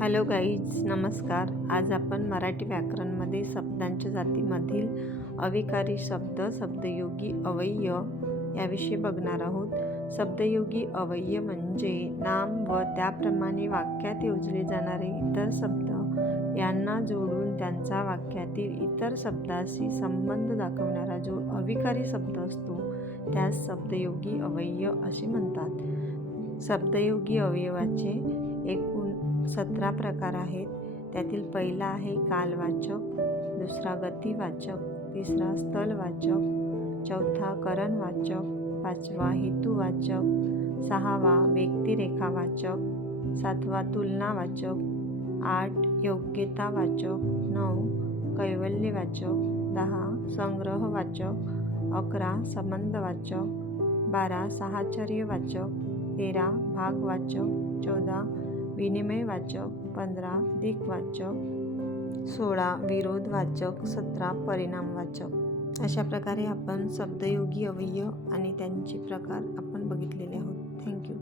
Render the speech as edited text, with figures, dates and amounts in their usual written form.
Hello guys, नमस्कार. आज आपण मराठी व्याकरणमध्ये शब्दांच्या जातीमधील अविकारी शब्द, शब्दयोगी अव्यय याविषयी बघणार आहोत. शब्दयोगी अव्यय म्हणजे नाम व त्याप्रमाणे वाक्यात योजले जाणारे इतर शब्द यांना जोडून त्यांचा वाक्यातील इतर शब्दाशी संबंध दाखवणारा जो अविकारी शब्द असतो त्यास शब्दयोगी अव्यय असे म्हणतात. शब्दयोगी अवयवाचे एकूण 17 प्रकार आहेत. त्यातील पहिला आहे कालवाचक, दुसरा गतिवाचक, तिसरा स्थलवाचक, चौथा करणवाचक, पाचवा हेतुवाचक, सहावा व्यक्तिरेखावाचक, सातवा तुलनावाचक, 8 योग्यतावाचक, 9 कैवल्यवाचक, 10 संग्रहवाचक, 11 संबंधवाचक, 12 साहचर्यवाचक, 13 भागवाचक, 14 विनिमयवाचक, 15 दिक्वाचक, 16 विरोधवाचक, 17 परिणामवाचक. अशा प्रकारे आपण शब्दयोगी अव्यय आणि त्यांचे प्रकार आपण बघितलेले आहोत. थँक्यू.